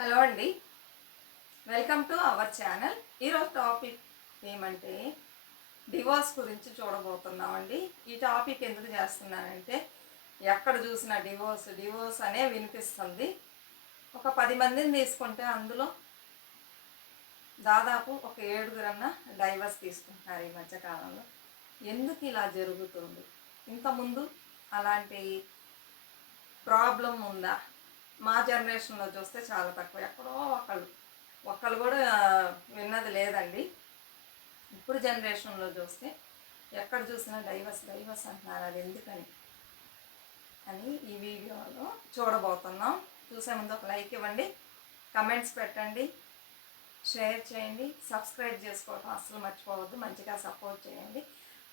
Hello అండి, welcome to our channel. ఈరోజు topic ఏమంటే డివోర్స్ గురించి చూడబోతున్నామండి. ఈ టాపిక్ ఎందుకు చేస్తున్నానంటే ఎక్కడ చూసినా డివోర్స్ డివోర్స్ అనే వినిపిస్తుంది. ఒక 10 మందిని తీసుకుంటే అందులో దాదాపు ఒక 7 డైవర్స్ తీసుకుంటున్నారు ఈ మధ్యకాలంలో. ఎందుకు ఇలా జరుగుతుంది? ఇంతకుముందు అలాంటి ప్రాబ్లం ఉందా? మా జనరేషన్లో చూస్తే చాలా తక్కువ, ఎక్కడో ఒకళ్ళు కూడా విన్నది లేదండి. ఇప్పుడు జనరేషన్లో చూస్తే ఎక్కడ చూసినా డైవర్స్ డైవర్స్ అంటున్నారు. అది ఎందుకని అని ఈ వీడియోలో చూడబోతున్నాం. చూసే ముందు ఒక లైక్ ఇవ్వండి, కమెంట్స్ పెట్టండి, షేర్ చేయండి, సబ్స్క్రైబ్ చేసుకోవటం అస్సలు మర్చిపోవద్దు. మంచిగా సపోర్ట్ చేయండి,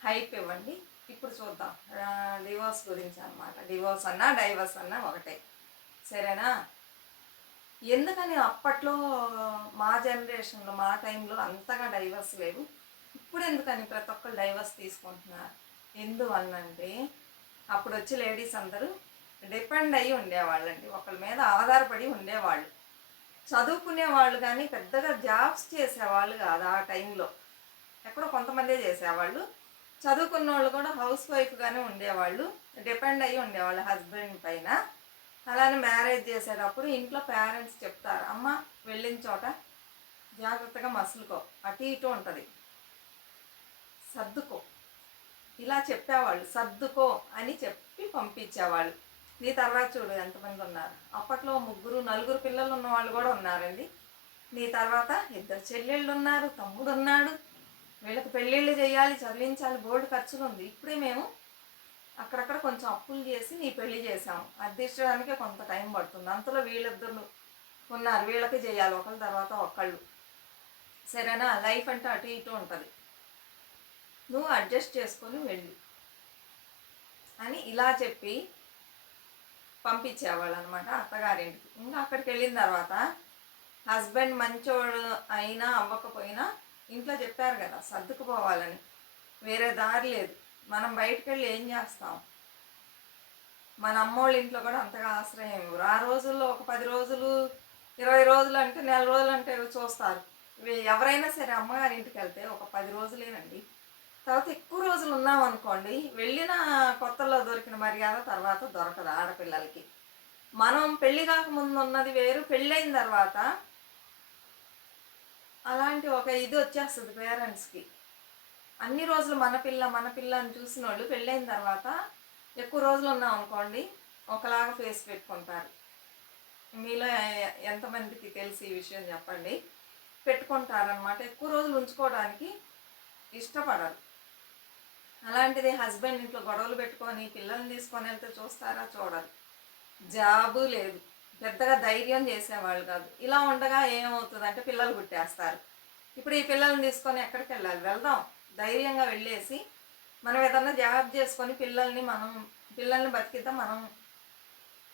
హైప్ ఇవ్వండి. ఇప్పుడు చూద్దాం డివోర్స్ గురించి అన్నమాట. డివోర్స్ అన్నా డైవర్స్ అన్నా ఒకటే, సరేనా? ఎందుకని అప్పట్లో మా జనరేషన్లో మా టైంలో అంతగా డైవర్స్ లేవు. ఇప్పుడు ఎందుకని ప్రతి ఒక్కరు డైవర్స్ తీసుకుంటున్నారు? ఎందువల్లంటే అప్పుడు వచ్చి లేడీస్ అందరూ డిపెండ్ అయ్యి ఉండేవాళ్ళండి, ఒకళ్ళ మీద ఆధారపడి ఉండేవాళ్ళు. చదువుకునే వాళ్ళు కానీ పెద్దగా జాబ్స్ చేసేవాళ్ళు కాదు ఆ టైంలో. ఎక్కడో కొంతమందే చేసేవాళ్ళు. చదువుకున్న వాళ్ళు కూడా హౌస్ వైఫ్గానే ఉండేవాళ్ళు, డిపెండ్ అయ్యి ఉండేవాళ్ళు హస్బెండ్ పైన. అలానే మ్యారేజ్ చేసేటప్పుడు ఇంట్లో పేరెంట్స్ చెప్తారు, అమ్మ వెళ్ళిన చోట జాగ్రత్తగా మసులుకో, అటు ఇటు ఉంటుంది, సర్దుకో, ఇలా చెప్పేవాళ్ళు. సర్దుకో అని చెప్పి పంపించేవాళ్ళు. నీ తర్వాత చూడు ఎంతమంది ఉన్నారు. అప్పట్లో 3, 4 పిల్లలు ఉన్న వాళ్ళు కూడా ఉన్నారండి. నీ తర్వాత 2 చెల్లెళ్ళు ఉన్నారు, తమ్ముడు ఉన్నాడు, వీళ్ళకి పెళ్ళిళ్ళు చేయాలి, చదివించాలి, బోర్డు ఖర్చులు ఉంది. ఇప్పుడే మేము అక్కడక్కడ కొంచెం అప్పులు చేసి నీ పెళ్లి చేసాము, అద్దెచ్చడానికే కొంత టైం పడుతుంది. అంతలో వీళ్ళిద్దరు ఉన్నారు, వీళ్ళకి చేయాలి ఒకళ్ళ తర్వాత ఒకళ్ళు, సరేనా? లైఫ్ అంటే అటు ఇటు ఉంటుంది, నువ్వు అడ్జస్ట్ చేసుకొని వెళ్ళి అని ఇలా చెప్పి పంపించేవాళ్ళు అనమాట అత్తగారింటికి. ఇంకా అక్కడికి వెళ్ళిన తర్వాత హస్బెండ్ మంచోడు అయినా అవ్వకపోయినా ఇంట్లో చెప్పారు కదా సర్దుకుపోవాలని, వేరే దారి లేదు. మనం బయటకు వెళ్ళి ఏం చేస్తాం? మన అమ్మోళ్ళ ఇంట్లో కూడా అంతగా ఆశ్రయం ఇవ్వరు. ఆ రోజుల్లో ఒక 10 రోజులు 20 రోజులు అంటే నెల రోజులు అంటే చూస్తారు. ఎవరైనా సరే అమ్మగారి ఇంటికి వెళ్తే ఒక 10 రోజులేనండి. తర్వాత ఎక్కువ రోజులు ఉన్నాం అనుకోండి, వెళ్ళిన కొత్తలో దొరికిన మర్యాద తర్వాత దొరకదు ఆడపిల్లలకి. మనం పెళ్ళి కాకముందు ఉన్నది వేరు, పెళ్ళైన తర్వాత అలాంటి ఒక ఇది వచ్చేస్తుంది పేరెంట్స్కి. అన్ని రోజులు మన పిల్ల అని చూసిన వాళ్ళు పెళ్ళైన తర్వాత ఎక్కువ రోజులు ఉన్నాం అనుకోండి ఒకలాగా ఫేస్ పెట్టుకుంటారు. మీలో ఎంతమందికి తెలిసి ఈ విషయం చెప్పండి. పెట్టుకుంటారనమాట, ఎక్కువ రోజులు ఉంచుకోవడానికి ఇష్టపడరు. అలాంటిది హస్బెండ్ ఇంట్లో గొడవలు పెట్టుకొని పిల్లల్ని తీసుకొని వెళ్తే చూస్తారా? చూడరు. జాబు లేదు, పెద్దగా ధైర్యం చేసేవాళ్ళు కాదు. ఇలా ఉండగా ఏమవుతుంది అంటే పిల్లలు పుట్టేస్తారు. ఇప్పుడు ఈ పిల్లల్ని తీసుకొని ఎక్కడికి వెళ్ళాలి? వెళ్దాం, ధైర్యంగా వెళ్ళేసి మనం ఏదన్నా జాబ్ చేసుకొని పిల్లల్ని బతికిద్దాం, మనం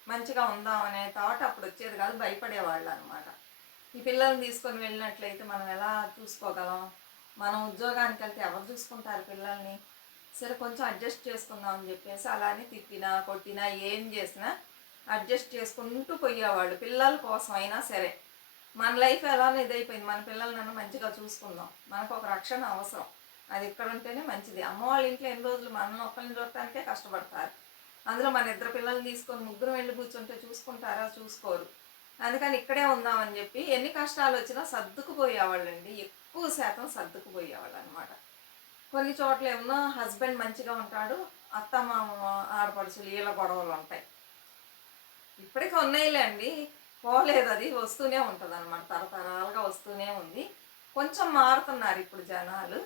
మంచిగా ఉందాం అనే థాట్ అప్పుడు వచ్చేది కాదు, భయపడేవాళ్ళు అనమాట. ఈ పిల్లల్ని తీసుకొని వెళ్ళినట్లయితే మనం ఎలా చూసుకోగలం? మనం ఉద్యోగానికి వెళ్తే ఎవరు చూసుకుంటారు పిల్లల్ని? సరే కొంచెం అడ్జస్ట్ చేసుకుందాం అని చెప్పేసి అలానే తిట్టినా కొట్టినా ఏం చేసినా అడ్జస్ట్ చేసుకుంటూ పోయేవాళ్ళు, పిల్లల కోసం అయినా సరే. మన లైఫ్ ఎలానో ఇదైపోయింది, మన పిల్లలనన్నా మంచిగా చూసుకుందాం, మనకు ఒక రక్షణ అవసరం. అది ఇక్కడ ఉంటేనే మంచిది. అమ్మ వాళ్ళ ఇంట్లో ఎన్ని రోజులు మనల్ని ఒక్కరిని చూడటానికే కష్టపడతారు. అందులో మన 2 పిల్లల్ని తీసుకొని 3 వెళ్ళి కూర్చుంటే చూసుకుంటారా? చూసుకోరు. అందుకని ఇక్కడే ఉందామని చెప్పి ఎన్ని కష్టాలు వచ్చినా సర్దుకుపోయేవాళ్ళండి, ఎక్కువ శాతం సర్దుకుపోయేవాళ్ళు అనమాట. కొన్ని చోట్ల ఏమో హస్బెండ్ మంచిగా ఉంటాడు, అత్త మామ ఆడపడుచులు వీళ్ళ గొడవలు ఉంటాయి. ఇప్పటికీ ఉన్నాయిలే అండి, పోలేదు, అది వస్తూనే ఉంటుంది అనమాట, తరతరాలుగా వస్తూనే ఉంది. కొంచెం మారుతున్నారు ఇప్పుడు జనాలు.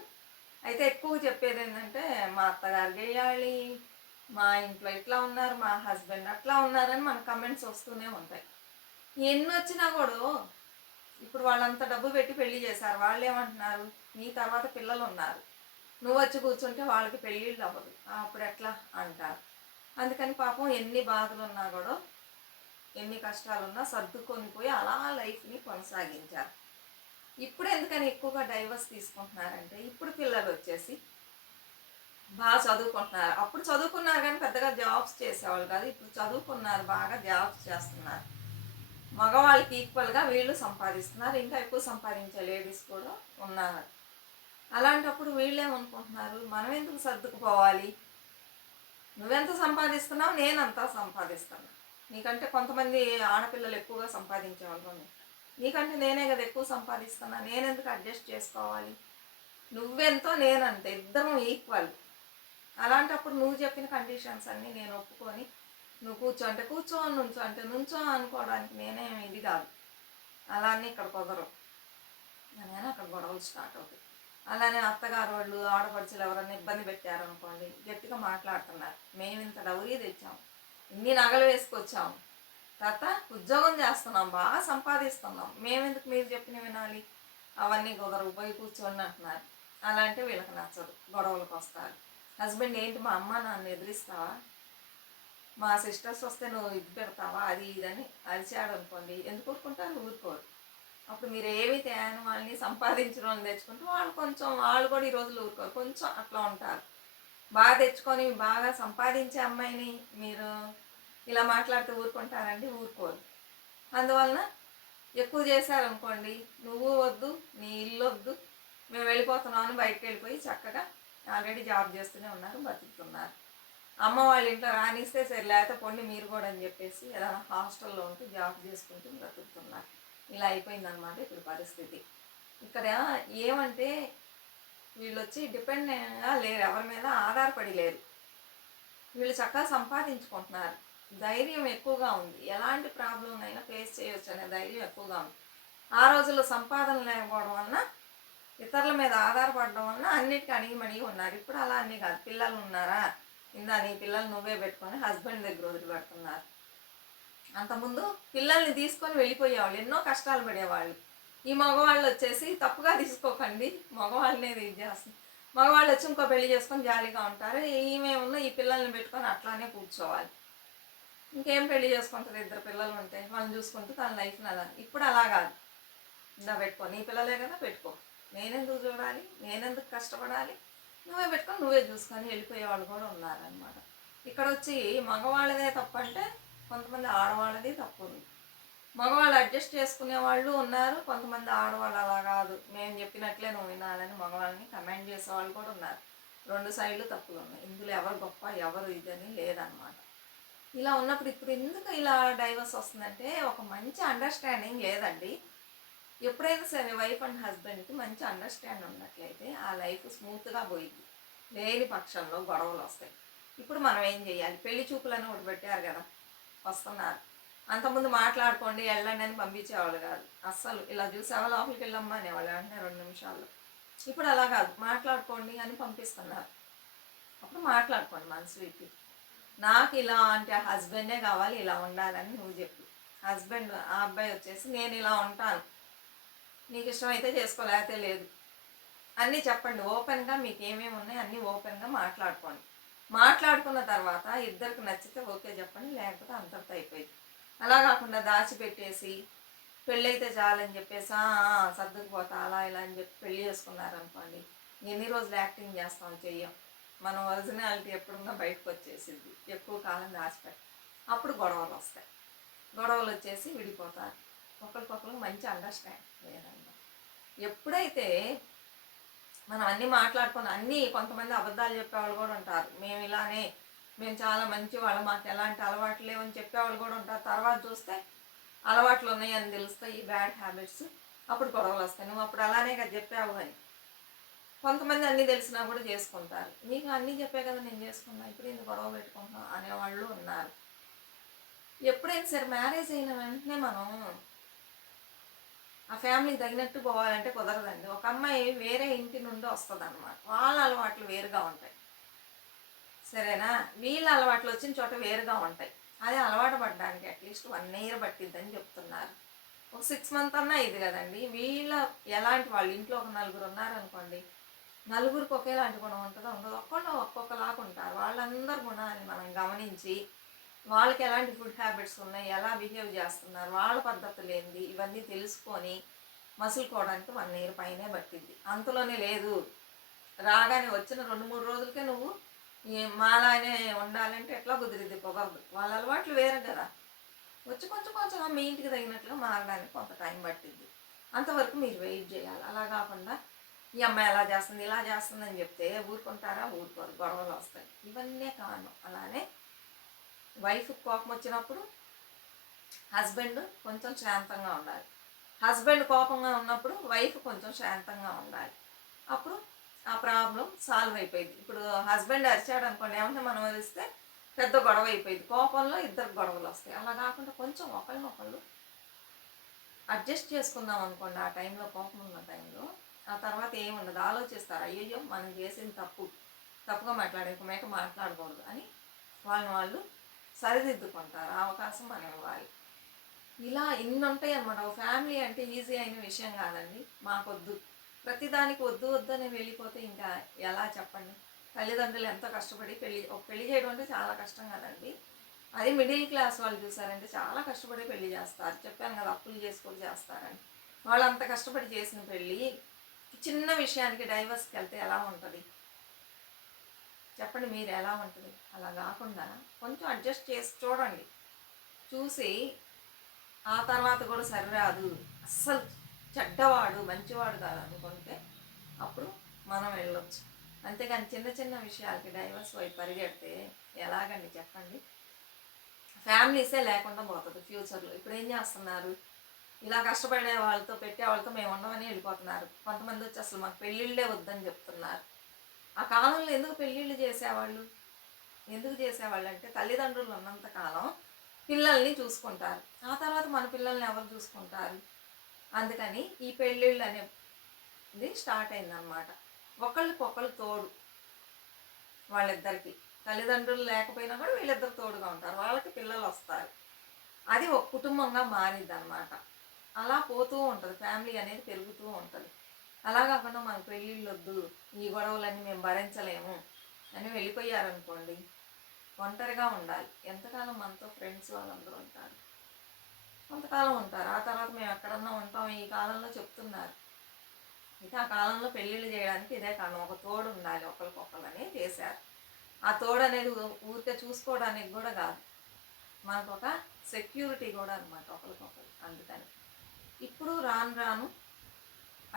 అయితే ఎక్కువ చెప్పేది ఏంటంటే మా అత్తగారు చేయాలి, మా ఇంట్లో ఇట్లా ఉన్నారు, మా హస్బెండ్ అట్లా ఉన్నారని మన కమెంట్స్ వస్తూనే ఉంటాయి. ఎన్ని వచ్చినా కూడా ఇప్పుడు వాళ్ళంత డబ్బు పెట్టి పెళ్లి చేశారు, వాళ్ళు ఏమంటున్నారు? నీ తర్వాత పిల్లలు ఉన్నారు, నువ్వు వచ్చి కూర్చుంటే వాళ్ళకి పెళ్ళిళ్ళు అవ్వదు, అప్పుడు ఎట్లా అంటారు. అందుకని పాపం ఎన్ని బాధలు ఉన్నా కూడా ఎన్ని కష్టాలున్నా సర్దుకొని పోయి అలా లైఫ్ని కొనసాగించారు. ఇప్పుడు ఎందుకని ఎక్కువగా డైవర్స్ తీసుకుంటున్నారంటే ఇప్పుడు పిల్లలు వచ్చేసి బాగా చదువుకుంటున్నారు. అప్పుడు చదువుకున్నారు కానీ పెద్దగా జాబ్స్ చేసేవాళ్ళు కాదు, ఇప్పుడు చదువుకున్నారు, బాగా జాబ్స్ చేస్తున్నారు. మగవాళ్ళకి ఈక్వల్గా వీళ్ళు సంపాదిస్తున్నారు, ఇంకా ఎక్కువ సంపాదించే లేడీస్ కూడా ఉన్నారు. అలాంటప్పుడు వీళ్ళేమనుకుంటున్నారు, మనం ఎందుకు సర్దుకుపోవాలి, నువ్వెంత సంపాదిస్తున్నావు నేనంతా సంపాదిస్తాను, నీకంటే కొంతమంది ఆడపిల్లలు ఎక్కువగా సంపాదించే వాళ్ళు ఉన్నారు. నీకంటే నేనే కదా ఎక్కువ సంపాదిస్తున్నా, నేనెందుకు అడ్జస్ట్ చేసుకోవాలి, నువ్వెంతో నేనంతే, ఇద్దరం ఈక్వల్. అలాంటప్పుడు నువ్వు చెప్పిన కండిషన్స్ అన్నీ నేను ఒప్పుకొని నువ్వు కూర్చో అంటే కూర్చో, నుంచో అంటే నుంచో అనుకోవడానికి నేనేమి ఇది కాదు. అలానే ఇక్కడ కుదరవు, నేను అక్కడ గొడవలు స్టార్ట్ అవుతాయి. అలానే అత్తగారు వాళ్ళు ఆడపడుచులు ఎవరన్నా ఇబ్బంది పెట్టారనుకోండి, గట్టిగా మాట్లాడుతున్నారు, మేము ఇంత డౌరీ తెచ్చాము, ఇన్ని నగలు వేసుకొచ్చాము, తర్వాత ఉద్యోగం చేస్తున్నాం, బాగా సంపాదిస్తున్నాం, మేమెందుకు మీరు చెప్పిన వినాలి, అవన్నీ కుదరవు, పోయి కూర్చోండి అంటున్నారు. అలా అంటే వీళ్ళకి నచ్చదు, గొడవలకు వస్తారు. హస్బెండ్ ఏంటి మా అమ్మ నాన్న ఎదిరిస్తావా, మా సిస్టర్స్ వస్తే నువ్వు ఇది పెడతావా, అది ఇదని అరిచాడు అనుకోండి, ఎందుకు ఊరుకుంటారు, ఊరుకోరు. అప్పుడు మీరు ఏమి తేని వాళ్ళని సంపాదించిన వాళ్ళని తెచ్చుకుంటే వాళ్ళు కూడా ఈ రోజులు ఊరుకోరు, కొంచెం అట్లా ఉంటారు. బాగా తెచ్చుకొని బాగా సంపాదించే అమ్మాయిని మీరు ఇలా మాట్లాడితే ఊరుకుంటారండి, ఊరుకోరు. అందువలన ఎక్కువ చేశారనుకోండి, నువ్వు వద్దు, నీ ఇల్లు వద్దు, మేము వెళ్ళిపోతున్నాం అని బయటకు వెళ్ళిపోయి చక్కగా ఆల్రెడీ జాబ్ చేస్తూనే ఉన్నారు, బతుకుతున్నారు. అమ్మ వాళ్ళ ఇంట్లో రానిస్తే సరే, లేకపోతే పొండి మీరు కూడా అని చెప్పేసి ఏదైనా హాస్టల్లో ఉంటూ జాబ్ చేసుకుంటూ బ్రతుకుతున్నారు. ఇలా అయిపోయిందనమాట ఇప్పుడు పరిస్థితి. ఇక్కడ ఏమంటే వీళ్ళు వచ్చి డిపెండెంట్గా లేరు, ఎవరి మీద ఆధారపడి లేరు, వీళ్ళు చక్కగా సంపాదించుకుంటున్నారు, ధైర్యం ఎక్కువగా ఉంది, ఎలాంటి ప్రాబ్లం అయినా ఫేస్ చేయొచ్చు అనే ధైర్యం ఎక్కువగా ఉంది. ఆ రోజుల్లో సంపాదన లేకపోవడం వలన, ఇతరుల మీద ఆధారపడడం వలన అన్నిటికీ అణిగి ఉన్నారు. ఇప్పుడు అలా అన్నీ కాదు, పిల్లలు ఉన్నారా, ఇందా నీ పిల్లలు నువ్వే పెట్టుకొని హస్బెండ్ దగ్గర వదిలిపెడుతున్నారు. అంతకుముందు పిల్లల్ని తీసుకొని వెళ్ళిపోయేవాళ్ళు, ఎన్నో కష్టాలు పడేవాళ్ళు. ఈ మగవాళ్ళు వచ్చేసి తప్పుగా తీసుకోకండి, మగవాళ్ళనేది ఇది చేస్తుంది, మగవాళ్ళు వచ్చి ఇంకో పెళ్లి చేసుకొని జాలీగా ఉంటారు, ఈమె ఉన్న ఈ పిల్లల్ని పెట్టుకొని అట్లానే కూర్చోవాలి. ఇంకేం పెళ్లి చేసుకుంటారు, ఇద్దరు పిల్లలు ఉంటే వాళ్ళని చూసుకుంటూ తన లైఫ్ని అలా. ఇప్పుడు అలా కాదు, ఇందా పెట్టుకో, నీ పిల్లలే కదా పెట్టుకో, నేనెందుకు చూడాలి, నేనెందుకు కష్టపడాలి, నువ్వే పెట్టుకొని నువ్వే చూసుకొని వెళ్ళిపోయే వాళ్ళు కూడా ఉన్నారనమాట. ఇక్కడ వచ్చి మగవాళ్ళదే తప్పంటే కొంతమంది ఆడవాళ్ళది తప్పు ఉంది. మగవాళ్ళు అడ్జస్ట్ చేసుకునే వాళ్ళు ఉన్నారు, కొంతమంది ఆడవాళ్ళు అలా కాదు, మేము చెప్పినట్లే నువ్వు వినాలని మగవాళ్ళని కమెంట్ చేసే వాళ్ళు కూడా ఉన్నారు. రెండు సైడ్లు తప్పులు ఉన్నాయి, ఇందులో ఎవరు గొప్ప ఎవరు ఇదని లేదనమాట. ఇలా ఉన్నప్పుడు ఇప్పుడు ఎందుకు ఇలా డైవర్స్ వస్తుందంటే ఒక మంచి అండర్స్టాండింగ్ లేదండి. ఎప్పుడైనా సరే వైఫ్ అండ్ హస్బెండ్కి మంచి అండర్స్టాండింగ్ ఉన్నట్లయితే ఆ లైఫ్ స్మూత్గా పోయింది, లేని పక్షంలో గొడవలు వస్తాయి. ఇప్పుడు మనం ఏం చేయాలి, పెళ్లి చూపులని ఒకటి పెట్టారు కదా, వస్తున్నారు. అంతకుముందు మాట్లాడుకోండి వెళ్ళండి అని పంపించేవాళ్ళు కాదు, అస్సలు ఇలా చూసావా లోపలికి వెళ్ళమ్మా అనేవాళ్ళు, అంటే 2 నిమిషాల్లో. ఇప్పుడు అలా కాదు, మాట్లాడుకోండి అని పంపిస్తున్నారు. అప్పుడు మాట్లాడుకోండి మనసు విప్పి, నాకు ఇలా అంటే హస్బెండే కావాలి, ఇలా ఉండాలని నువ్వు చెప్పు. హస్బెండ్ ఆ అబ్బాయి వచ్చేసి నేను ఇలా ఉంటాను, నీకు ఇష్టమైతే చేసుకో లేకపోతే లేదు, అన్నీ చెప్పండి ఓపెన్గా, మీకు ఏమేమి ఉన్నాయి అన్నీ ఓపెన్గా మాట్లాడుకోండి. మాట్లాడుకున్న తర్వాత ఇద్దరికి నచ్చితే ఓకే చెప్పండి, లేకపోతే అంతటితో అయిపోయింది. అలా కాకుండా దాచిపెట్టేసి పెళ్ళైతే చాలని చెప్పేసి సర్దుకుపోతా అలా ఇలా అని చెప్పి పెళ్ళి చేసుకున్నారనుకోండి, ఎన్ని రోజులు యాక్టింగ్ చేస్తాం, చెయ్యం. మన ఒరిజినాలిటీ ఎప్పుడున్నా బయటకు వచ్చేసింది, ఎక్కువ కాలం దాచిపెట్టి అప్పుడు గొడవలు వస్తాయి, గొడవలు వచ్చేసి విడిపోతారు, ఒకరికొకరు మంచి అండర్స్టాండ్ లేదన్నమాట. ఎప్పుడైతే మనం అన్నీ మాట్లాడుకొని అన్నీ, కొంతమంది అబద్ధాలు చెప్పేవాళ్ళు కూడా ఉంటారు, మేము ఇలానే, మేము చాలా మంచి వాళ్ళు, మాకు ఎలాంటి అలవాట్లు లేవని చెప్పేవాళ్ళు కూడా ఉంటారు. తర్వాత చూస్తే అలవాట్లు ఉన్నాయని తెలుస్తాయి, ఈ బ్యాడ్ హ్యాబిట్స్, అప్పుడు గొడవలు వస్తాయి. నువ్వు అప్పుడు అలానే కదా చెప్పావు అని. కొంతమంది అన్నీ తెలిసినా కూడా చేసుకుంటారు, నీకు అన్నీ చెప్పే కదా నేను చేసుకున్నా, ఇప్పుడు ఎందుకు గొడవ పెట్టుకుంటున్నాం అనేవాళ్ళు ఉన్నారు. ఎప్పుడైనా సరే మ్యారేజ్ అయిన వెంటనే మనం ఆ ఫ్యామిలీకి తగినట్టు పోవాలంటే కుదరదండి. ఒక అమ్మాయి వేరే ఇంటి నుండి వస్తుంది అనమాట, వాళ్ళ అలవాట్లు వేరుగా ఉంటాయి, సరేనా, వీళ్ళ అలవాట్లు వచ్చిన చోట వేరుగా ఉంటాయి. అదే అలవాటు పడడానికి అట్లీస్ట్ 1 year పట్టిద్దని చెప్తున్నారు. ఒక 6 months అన్నా ఇది కదండి. వీళ్ళ ఎలాంటి వాళ్ళు, ఇంట్లో ఒక 4 ఉన్నారనుకోండి, నలుగురికి ఒకేలాంటి గుణం ఉంటుందో ఉండదు, ఒక్కొక్కలాగా ఉంటారు. వాళ్ళందరి గుణాన్ని మనం గమనించి వాళ్ళకి ఎలాంటి ఫుడ్ హ్యాబిట్స్ ఉన్నాయి, ఎలా బిహేవ్ చేస్తున్నారు, వాళ్ళ పద్ధతులు ఏంది, ఇవన్నీ తెలుసుకొని మసులుకోవడానికి 1 year పైనే పట్టింది. అంతలోనే లేదు, రాగానే వచ్చిన 2-3 రోజులకే నువ్వు మాలానే ఉండాలంటే ఎట్లా కుదిరిద్ది, కుదరదు. వాళ్ళ అలవాట్లు వేరే కదా, వచ్చి కొంచెం కొంచెం మీ ఇంటికి తగినట్లుగా మారడానికి కొంత టైం పట్టింది. అంతవరకు మీరు వెయిట్ చేయాలి. అలా కాకుండా ఈ అమ్మాయి అలా చేస్తుంది ఇలా చేస్తుంది అని చెప్తే ఊరుకుంటారా? ఊరుకోరు, గొడవలు వస్తాయి. ఇవన్నీ కారణం. అలానే వైఫ్ కోపం వచ్చినప్పుడు హస్బెండ్ కొంచెం శాంతంగా ఉండాలి. హస్బెండ్ కోపంగా ఉన్నప్పుడు వైఫ్ కొంచెం శాంతంగా ఉండాలి. అప్పుడు ఆ ప్రాబ్లం సాల్వ్ అయిపోయింది. ఇప్పుడు హస్బెండ్ అరిచాడు అనుకోండి, ఏమంటే మనం అరిస్తే పెద్ద గొడవ అయిపోయింది. కోపంలో ఇద్దరు గొడవలు వస్తాయి. అలా కాకుండా కొంచెం ఒకళ్ళనొకళ్ళు అడ్జస్ట్ చేసుకుందాం అనుకోండి. ఆ టైంలో కోపం ఉన్న టైంలో ఆ తర్వాత ఏముండదు. ఆలోచిస్తారు, అయ్యయ్యో మనం చేసింది తప్పుగా మాట్లాడక మాట్లాడకూడదు అని వాళ్ళు సరిదిద్దుకుంటారు. ఆ అవకాశం మనం ఇవ్వాలి. ఇలా ఇన్ని ఉంటాయి అన్నమాట. ఫ్యామిలీ అంటే ఈజీ అయిన విషయం కాదండి. మాకొద్దు ప్రతిదానికి వద్దు వద్దని వెళ్ళిపోతే ఇంకా ఎలా చెప్పండి? తల్లిదండ్రులు ఎంతో కష్టపడి పెళ్లి చేయడం అంటే చాలా కష్టం కదండి. అది మిడిల్ క్లాస్ వాళ్ళు చూసారంటే చాలా కష్టపడి పెళ్లి చేస్తారు. చెప్పాను కదా, అప్పులు చేసి కూడా చేస్తారని. వాళ్ళు అంత కష్టపడి చేసిన పెళ్ళి చిన్న విషయానికి డైవర్స్కి వెళ్తే ఎలా ఉంటుంది చెప్పండి? మీరు ఎలా ఉంటుంది? అలా కాకుండా కొంచెం అడ్జస్ట్ చేసి చూడండి. చూసి ఆ తర్వాత కూడా సరిరాదు, అస్సలు చెడ్డవాడు మంచివాడు కాదు అనుకుంటే అప్పుడు మనం వెళ్ళొచ్చు. అంతేగాని చిన్న చిన్న విషయాలకి డైవర్స్ వైపు పరిగెడితే ఎలాగండి చెప్పండి? ఫ్యామిలీసే లేకుండా పోతుంది ఫ్యూచర్లో. ఇప్పుడు ఏం చేస్తున్నారు? ఇలా కష్టపడే వాళ్ళతో పెట్టే వాళ్ళతో మేము ఉండమని వెళ్ళిపోతున్నారు. కొంతమంది వచ్చి అసలు మాకు పెళ్ళిళ్ళే వద్దని చెప్తున్నారు. ఆ కాలంలో ఎందుకు పెళ్ళిళ్ళు చేసేవాళ్ళు? ఎందుకు చేసేవాళ్ళు అంటే తల్లిదండ్రులు ఉన్నంత కాలం పిల్లల్ని చూసుకుంటారు. ఆ తర్వాత మన పిల్లల్ని ఎవరు చూసుకుంటారు? అందుకని ఈ పెళ్ళిళ్ళు అనేది స్టార్ట్ అయిందనమాట. ఒకళ్ళకొకళ్ళు తోడు వాళ్ళిద్దరికి. తల్లిదండ్రులు లేకపోయినా కూడా వీళ్ళిద్దరు తోడుగా ఉంటారు. వాళ్ళకి పిల్లలు వస్తారు. అది ఒక కుటుంబంగా మారిద్ది అనమాట. అలా పోతూ ఉంటుంది. ఫ్యామిలీ అనేది పెరుగుతూ ఉంటుంది. అలా కాకుండా మనకు పెళ్ళిళ్ళు వద్దు, ఈ గొడవలన్నీ మేము భరించలేము అని వెళ్ళిపోయారనుకోండి, ఒంటరిగా ఉండాలి. ఎంతకాలం మనతో ఫ్రెండ్స్ వాళ్ళందరూ ఉంటారు? కొంతకాలం ఉంటారు. ఆ తర్వాత మేము ఎక్కడన్నా ఉంటాం ఈ కాలంలో చెప్తున్నారు. అయితే ఆ కాలంలో పెళ్ళిళ్ళు చేయడానికి ఇదే కారణం. ఒక తోడు ఉండాలి, ఒకరికొకళ్ళని చేశారు. ఆ తోడు అనేది ఊరికే చూసుకోవడానికి కూడా కాదు, మనకు ఒక సెక్యూరిటీ కూడా అనమాట ఒకరికొకరు. అందుకని ఇప్పుడు రాను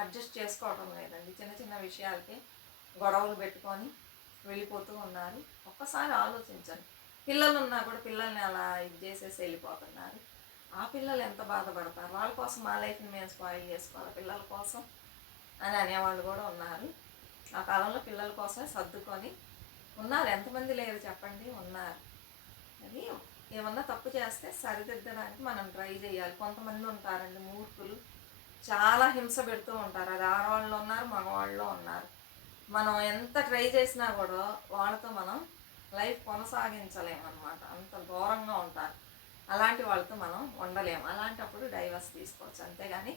అడ్జస్ట్ చేసుకోవడం లేదండి. చిన్న చిన్న విషయాలకి గొడవలు పెట్టుకొని వెళ్ళిపోతూ ఉన్నారు. ఒక్కసారి ఆలోచించండి. పిల్లలు ఉన్నా కూడా పిల్లల్ని అలా ఇది చేసేసి వెళ్ళిపోతున్నారు. ఆ పిల్లలు ఎంత బాధపడతారు? వాళ్ళ కోసం మా లైఫ్ని మేము స్పాయిల్ చేసుకోవాలి పిల్లల కోసం అని అనేవాళ్ళు కూడా ఉన్నారు. ఆ కాలంలో పిల్లల కోసమే సర్దుకొని ఉన్నారు. ఎంతమంది లేరు చెప్పండి? ఉన్నారు. అది ఏమన్నా తప్పు చేస్తే సరిదిద్దడానికి మనం ట్రై చేయాలి. కొంతమంది ఉంటారండి మూర్ఖులు, చాలా హింస పెడుతూ ఉంటారు. అది ఆడవాళ్ళు ఉన్నారు, మగవాళ్ళు ఉన్నారు. మనం ఎంత ట్రై చేసినా కూడా వాళ్ళతో మనం లైఫ్ కొనసాగించలేమన్నమాట. అంత ఘోరంగా ఉంటారు. అలాంటి వాళ్ళతో మనం ఉండలేము. అలాంటప్పుడు డైవర్స్ తీసుకోవచ్చు. అంతేగాని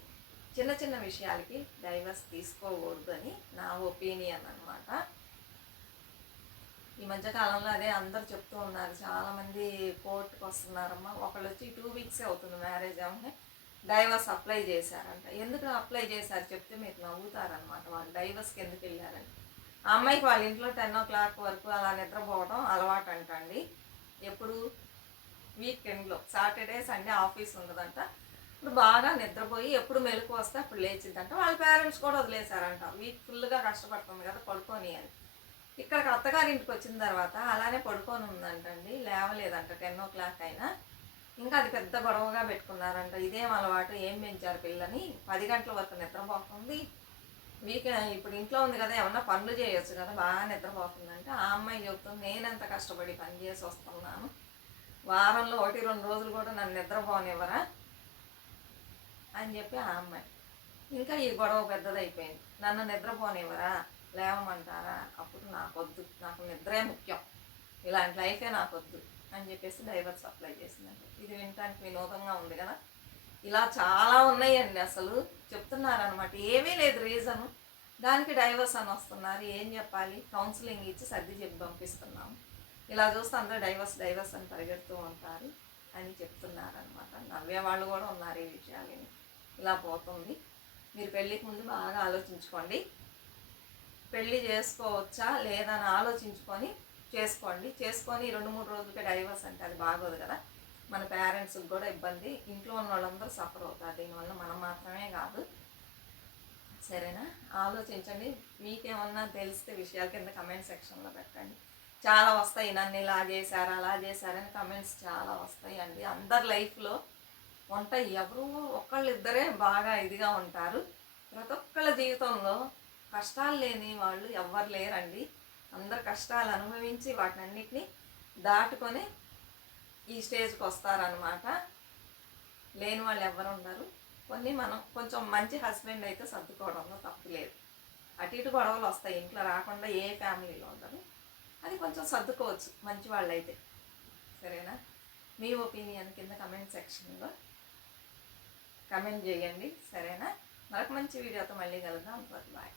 చిన్న చిన్న విషయాలకి డైవర్స్ తీసుకోకూడదు అని నా ఒపీనియన్ అనమాట. ఈ మధ్యకాలంలో అదే అందరు చెప్తూ ఉన్నారు. చాలామంది కోర్టుకు వస్తున్నారమ్మా. ఒకళ్ళు వచ్చి 2 వీక్సే అవుతుంది మ్యారేజ్ అవ్వగానే డైవర్స్ అప్లై చేశారంట. ఎందుకు అప్లై చేశారు చెప్తే మీరు నవ్వుతారనమాట. వాళ్ళు డైవర్స్కి ఎందుకు వెళ్ళారని. ఆ అమ్మాయికి వాళ్ళ ఇంట్లో 10 o'clock వరకు అలా నిద్రపోవడం అలవాటు అంటండి. ఎప్పుడు? వీకెండ్లో సాటర్డే సండే ఆఫీస్ ఉండదంట. ఇప్పుడు బాగా నిద్రపోయి ఎప్పుడు మెలకు వస్తే అప్పుడు లేచిద్దంట. వాళ్ళ పేరెంట్స్ కూడా వదిలేశారంట. వీక్ ఫుల్గా కష్టపడుతుంది కదా పడుకొని అని. ఇక్కడికి అత్తగారింటికి వచ్చిన తర్వాత అలానే పడుకొని ఉందంటండి. లేవలేదంట 10 o'clock అయినా. ఇంకా అది పెద్ద గొడవగా పెట్టుకున్నారంట. ఇదేం అలవాటు, ఏం పెంచారు పిల్లని, 10 గంటల వరకు నిద్రపోతుంది. ఇప్పుడు ఇంట్లో ఉంది కదా, ఏమన్నా పనులు చేయొచ్చు కదా, బాగా నిద్రపోతుందంటే ఆ అమ్మాయి చెబుతుంది, నేనెంత కష్టపడి పని చేసి వస్తున్నాను, వారంలో 1-2 రోజులు కూడా నన్ను నిద్రపోనివ్వరా అని చెప్పి ఆ అమ్మాయి. ఇంకా ఈ గొడవ పెద్దదైపోయింది. నన్ను నిద్రపోనివ్వరా, లేవమంటారా, అప్పుడు నాకొద్దు, నాకు నిద్రే ముఖ్యం, ఇలాంటి లైఫే నాకొద్దు అని చెప్పేసి డైవర్స్ అప్లై చేసిందండి. ఇది వినటానికి వినోదంగా ఉంది కదా. ఇలా చాలా ఉన్నాయండి. అసలు చెప్తున్నారనమాట. ఏమీ లేదు రీజను, దానికి డైవర్స్ అని వస్తున్నారు. ఏం చెప్పాలి? కౌన్సిలింగ్ ఇచ్చి సర్ది చెప్పి పంపిస్తున్నాము. ఇలా చూస్తే అందరూ డైవర్స్ అని పరిగెడుతూ ఉంటారు అని చెప్తున్నారనమాట. నవ్వే వాళ్ళు కూడా ఉన్నారు ఈ విషయాలని. ఇలా పోతుంది. మీరు పెళ్ళికి ముందు బాగా ఆలోచించుకోండి. పెళ్ళి చేసుకోవచ్చా లేదా అని ఆలోచించుకొని చేసుకోండి. చేసుకొని 2-3 రోజులకే డైవర్స్ అంటే అది బాగోదు కదా. మన పేరెంట్స్కి కూడా ఇబ్బంది, ఇంట్లో ఉన్న వాళ్ళందరూ సఫర్ అవుతారు దీనివల్ల, మనం మాత్రమే కాదు. సరేనా? ఆలోచించండి. మీకేమన్నా తెలిస్తే విషయాల కింద కమెంట్ సెక్షన్లో పెట్టండి. చాలా వస్తాయి, నన్ను ఇలా చేశారు అలా చేశారని కమెంట్స్ చాలా వస్తాయి అండి. అందరి లైఫ్లో ఉంటాయి, ఎవరు ఒకళ్ళు ఇద్దరే బాగా ఇదిగా ఉంటారు. ప్రతి ఒక్కళ్ళ జీవితంలో కష్టాలు లేని వాళ్ళు ఎవ్వరు లేరండి. అందరు కష్టాలు అనుభవించి వాటినన్నిటిని దాటుకొని ఈ స్టేజ్కి వస్తారనమాట. లేని వాళ్ళు ఎవరు ఉండరు. కొన్ని మనం కొంచెం మంచి హస్బెండ్ అయితే సర్దుకోవడంలో తప్పు లేదు. అటు ఇటు గొడవలు వస్తాయి, ఇంట్లో రాకుండా ఏ ఫ్యామిలీలో ఉండరు. అది కొంచెం సర్దుకోవచ్చు మంచి వాళ్ళు అయితే. సరేనా? మీ ఒపీనియన్ కింద కమెంట్ సెక్షన్లో కమెంట్ చేయండి. సరేనా? మరొక మంచి వీడియోతో మళ్ళీ కలుద్దాం. బాయ్.